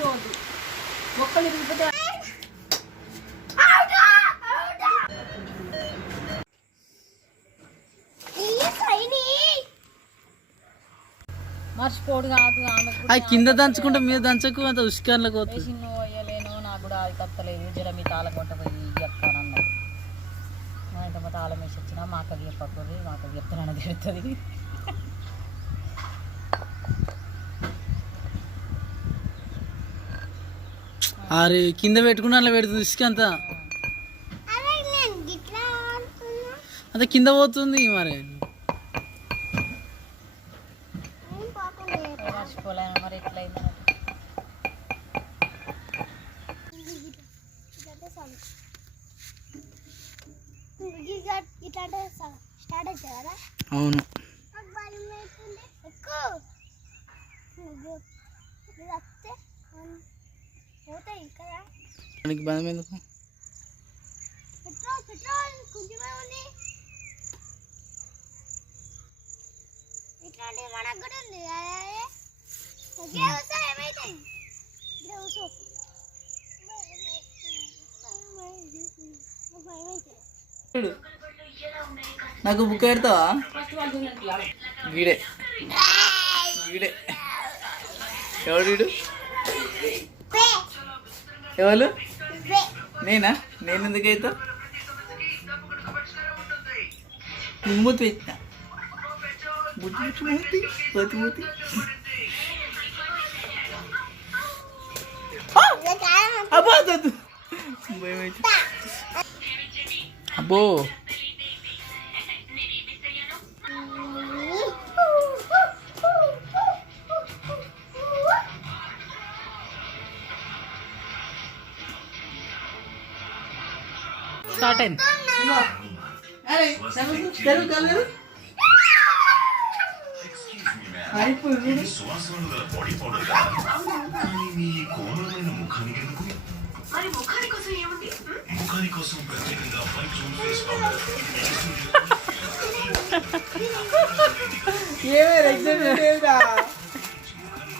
కూర్చోవద్దు. ఒక్కళ్ళు తిరిగిపోతే మర్చిపోడు కాదు. ఆమె కింద దంచుకుంటే మీద దంచకు అంత ఉష్కాన్లకు వేసినో వేయలేను. నాకు కూడా అది కత్తలేదు. జర మీ తాళం కొట్టపోయి చెప్తానన్నది. మా ఇంత మా తాళం వేసి వచ్చినా మా అక్కకి చెప్పకూడదు. మా అక్కకి చెప్తానని తిడుతుంది. అరే కింద పెట్టుకుని అలా పెడుతుంది ఇసుక అంతా. అంత కింద పోతుంది మరి. మర్చిపోలేను మరి ఎట్లయింది. అవును దానికి భయం ఎందుకు? నాకు బుక్ పెడతావా? వీడే వీడే ఎవడు వీడు? ఎవరు? నేనా? నేను ఎందుకు అవుతా? మూతి పెట్టిన మూతి మూతి మూతి అబ్బో అబ్బో స్టార్ట్ అయింది. ఏమైనా